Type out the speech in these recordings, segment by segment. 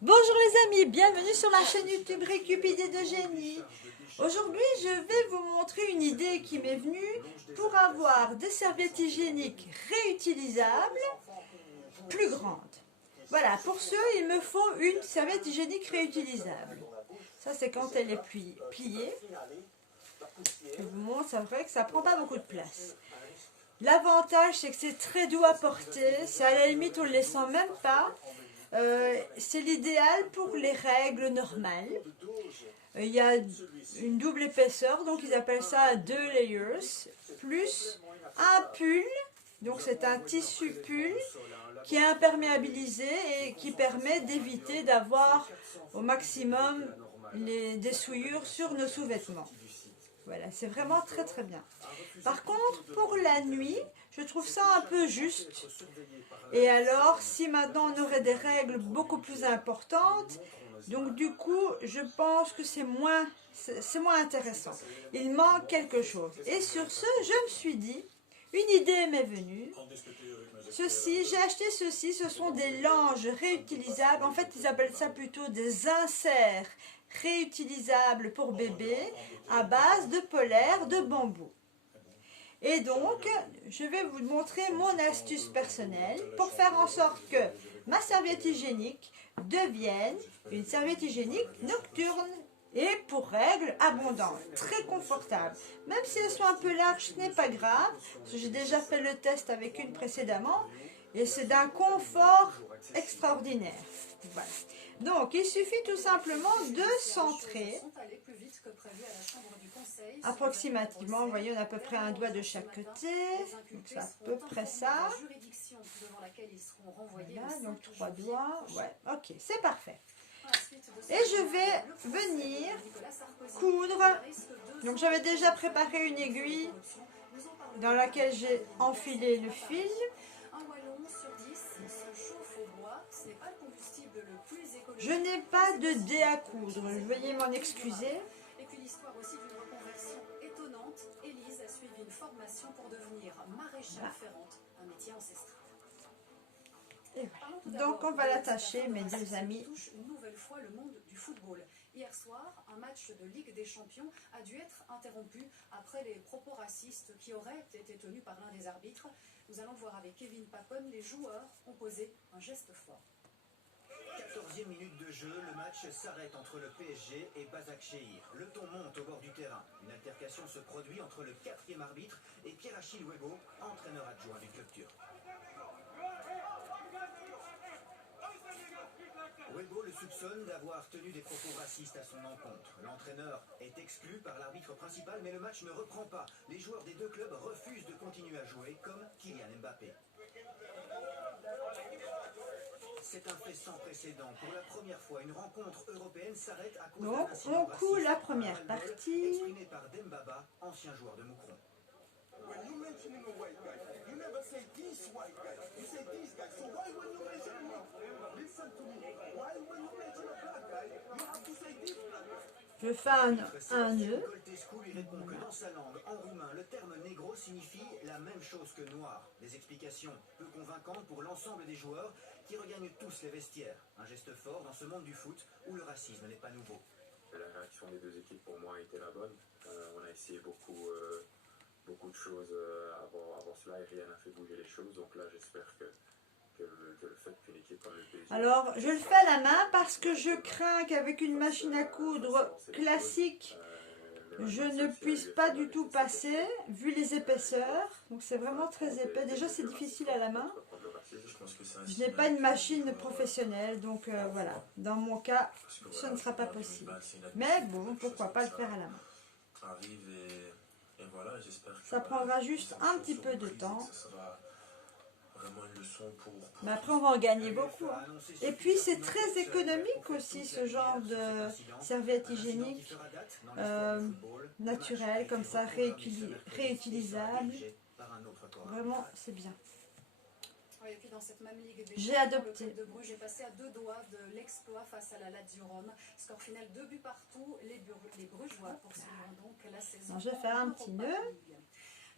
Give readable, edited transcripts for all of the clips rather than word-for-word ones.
Bonjour les amis, bienvenue sur la chaîne YouTube Récup Idées de Génie. Aujourd'hui, je vais vous montrer une idée qui m'est venue pour avoir des serviettes hygiéniques réutilisables plus grandes. Voilà, pour ce, il me faut une serviette hygiénique réutilisable. Ça, c'est quand elle est pliée. Je vous montre, c'est vrai que ça prend pas beaucoup de place. L'avantage, c'est que c'est très doux à porter. C'est à la limite, on ne les sent même pas. C'est l'idéal pour les règles normales. Il y a une double épaisseur, donc ils appellent ça 2 layers, plus un pull, donc c'est un tissu pull qui est imperméabilisé et qui permet d'éviter d'avoir au maximum des souillures sur nos sous-vêtements. Voilà, c'est vraiment très très bien. Par contre, pour la nuit, je trouve ça un peu juste. Et alors, si maintenant on aurait des règles beaucoup plus importantes, donc du coup, je pense que c'est moins intéressant. Il manque quelque chose. Et sur ce, je me suis dit, une idée m'est venue. J'ai acheté ceci, ce sont des langes réutilisables. En fait, ils appellent ça plutôt des inserts réutilisables pour bébé à base de polaire de bambou. Et donc, je vais vous montrer mon astuce personnelle pour faire en sorte que ma serviette hygiénique devienne une serviette hygiénique nocturne et pour règles abondantes, très confortable. Même si elles sont un peu larges, ce n'est pas grave, parce que j'ai déjà fait le test avec une précédemment et c'est d'un confort extraordinaire. Voilà. Donc, il suffit tout simplement de centrer approximativement, vous voyez, on a à peu près un doigt de chaque côté, donc c'est à peu près ça. Voilà, donc 3 doigts, ouais, ok, c'est parfait. Et je vais venir coudre, donc j'avais déjà préparé une aiguille dans laquelle j'ai enfilé le fil. Je n'ai pas de dé à coudre, veuillez m'en excuser. Et puis l'histoire aussi d'une reconversion étonnante. Élise a suivi une formation pour devenir maréchale ferrante, un métier ancestral. Donc on va l'attacher, mes deux amis. Touche une nouvelle fois le monde du football. Hier soir, un match de Ligue des Champions a dû être interrompu après les propos racistes qui auraient été tenus par l'un des arbitres. Nous allons voir avec Kevin Papon, les joueurs ont posé un geste fort. 14e minute de jeu, le match s'arrête entre le PSG et Başakşehir. Le ton monte au bord du terrain. Une altercation se produit entre le 4e arbitre et Pierre-Achille Huego, entraîneur adjoint du club turc. Huego le soupçonne d'avoir tenu des propos racistes à son encontre. L'entraîneur est exclu par l'arbitre principal, mais le match ne reprend pas. Les joueurs des deux clubs refusent de continuer à jouer, comme Kylian Mbappé. C'est un fait sans précédent. Pour la première fois, une rencontre européenne s'arrête à cause d'un incident on coud la raciste. première partie. Exprimé par Dembaba, ancien joueur de Moucron. Je fais un nœud. Coltescu lui répond que dans sa langue, en roumain, le terme négro signifie la même chose que noir. Des explications peu convaincantes pour l'ensemble des joueurs qui regagnent tous les vestiaires. Un geste fort dans ce monde du foot où le racisme n'est pas nouveau. La réaction des deux équipes pour moi était la bonne. On a essayé beaucoup de choses avant cela et rien n'a fait bouger les choses. Donc là j'espère que le fait qu'une équipe comme le PSG... Alors je le fais à la main parce que je crains qu'avec une machine à coudre classique, je ne puisse pas du tout passer vu les épaisseurs. Donc c'est vraiment très épais. Déjà c'est difficile à la main. Je n'ai pas une machine professionnelle, donc voilà. Dans mon cas, ce ne sera pas possible. Mais bon, pourquoi pas le faire à la main. Ça prendra juste un petit peu de temps. Mais après, on va en gagner beaucoup. Hein. Et puis, c'est très économique aussi, ce genre de serviette hygiénique naturelle, comme ça, réutilisable. Vraiment, c'est bien. Oui, et puis dans cette même Ligue des J'ai Champions, adopté. le club de Bruges est passé à 2 doigts de l'exploit face à la Lazio Rome. Score final 2 buts partout. Les Brugeois poursuivront donc la saison. Alors, je vais faire un petit nœud.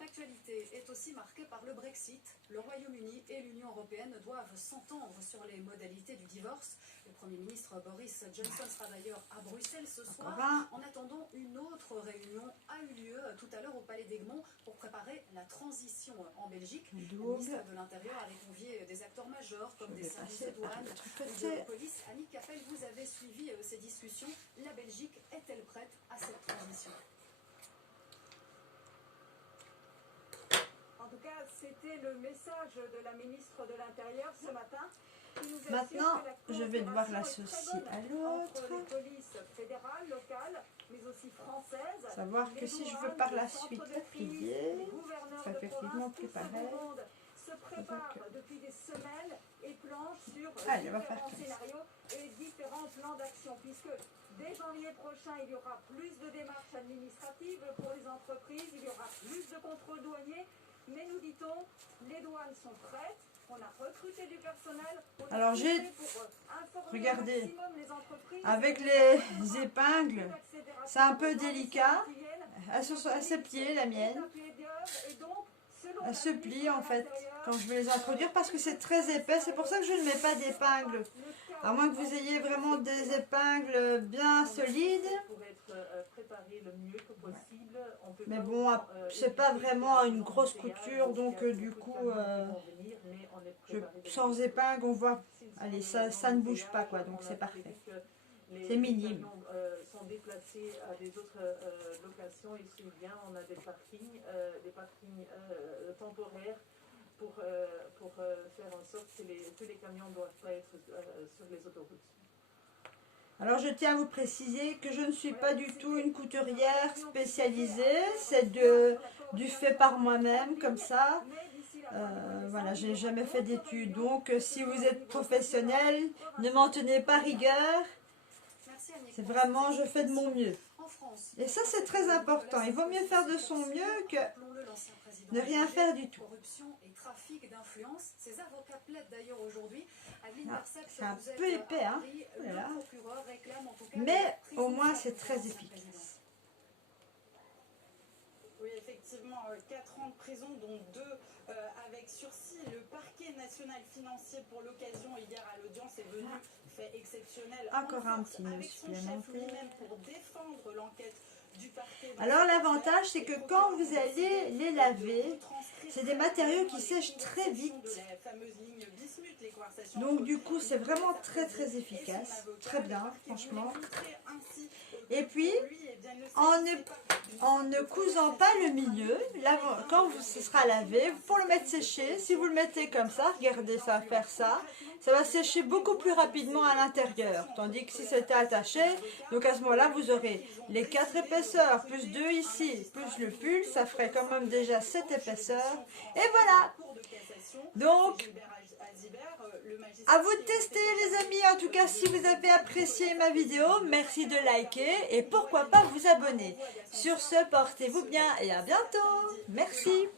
L'actualité est aussi marquée par le Brexit. Le Royaume-Uni et l'Union européenne doivent s'entendre sur les modalités du divorce. Le Premier ministre Boris Johnson sera d'ailleurs à Bruxelles ce soir. En attendant, une autre réunion a eu lieu tout à l'heure au Palais d'Egmont pour préparer la transition en Belgique. Le ministre de l'Intérieur avait convié des acteurs majeurs comme des services de douane ou de police. Annie Capel, vous avez suivi ces discussions. La Belgique est-elle prête à cette transition ? En tout cas, c'était le message de la ministre de l'Intérieur ce matin. Maintenant, je vais devoir l'associer à l'autre. Les polices fédérales, locales, mais aussi françaises. Savoir que si je veux par la suite appuyer, c'est effectivement plus pareil. Se prépare depuis des semaines et planche sur différents scénarios et différents plans d'action, puisque dès janvier prochain, il y aura plus de démarches administratives pour les entreprises, il y aura plus de contrôles douaniers, mais nous dit-on, les douanes sont prêtes, on a recruté du personnel. Alors j'ai regardé avec les épingles, c'est un peu délicat. Elle se plie la mienne. Elle se plie en fait quand je vais les introduire parce que c'est très épais. C'est pour ça que je ne mets pas d'épingles. À moins que vous ayez vraiment des épingles bien solides. Mais bon, c'est pas vraiment une grosse couture, donc du coup, sans épingles, on voit. Allez, ça ne bouge pas quoi, donc c'est parfait. C'est minime. Sont déplacés à des autres locations ici bien. On a des parkings temporaires pour faire en sorte que tous les camions ne doivent pas être sur les autoroutes. Alors je tiens à vous préciser que je ne suis pas du tout une couturière spécialisée, c'est du fait par moi-même comme ça. Voilà, j'ai jamais fait d'études, donc si vous êtes professionnel, ne m'en tenez pas rigueur. C'est vraiment, je fais de mon mieux. Et ça, c'est très important. Il vaut mieux faire de son mieux que ne rien faire du tout. C'est un peu épais, hein. Voilà. Mais au moins, c'est très efficace. Oui, effectivement, 4 ans de prison, dont 2 avec sursis. Le parquet national financier, pour l'occasion, hier à l'audience, est venu fait exceptionnel. Encore un petit nœud supplémentaire. Pour défendre l'enquête du parquet. Alors l'avantage, c'est que quand vous allez les laver, c'est des matériaux qui sèchent très vite. Donc du coup, c'est vraiment très très efficace. Très bien, franchement. Et puis, en ne cousant pas le milieu, quand ce sera lavé, pour le mettre sécher, si vous le mettez comme ça, regardez, ça va faire ça, ça va sécher beaucoup plus rapidement à l'intérieur. Tandis que si c'était attaché, donc à ce moment-là, vous aurez les 4 épaisseurs, plus 2 ici, plus le pull, ça ferait quand même déjà 7 épaisseurs. Et voilà. Donc, à vous de tester les amis. En tout cas, si vous avez apprécié ma vidéo, merci de liker et pourquoi pas vous abonner. Sur ce, portez-vous bien et à bientôt. Merci.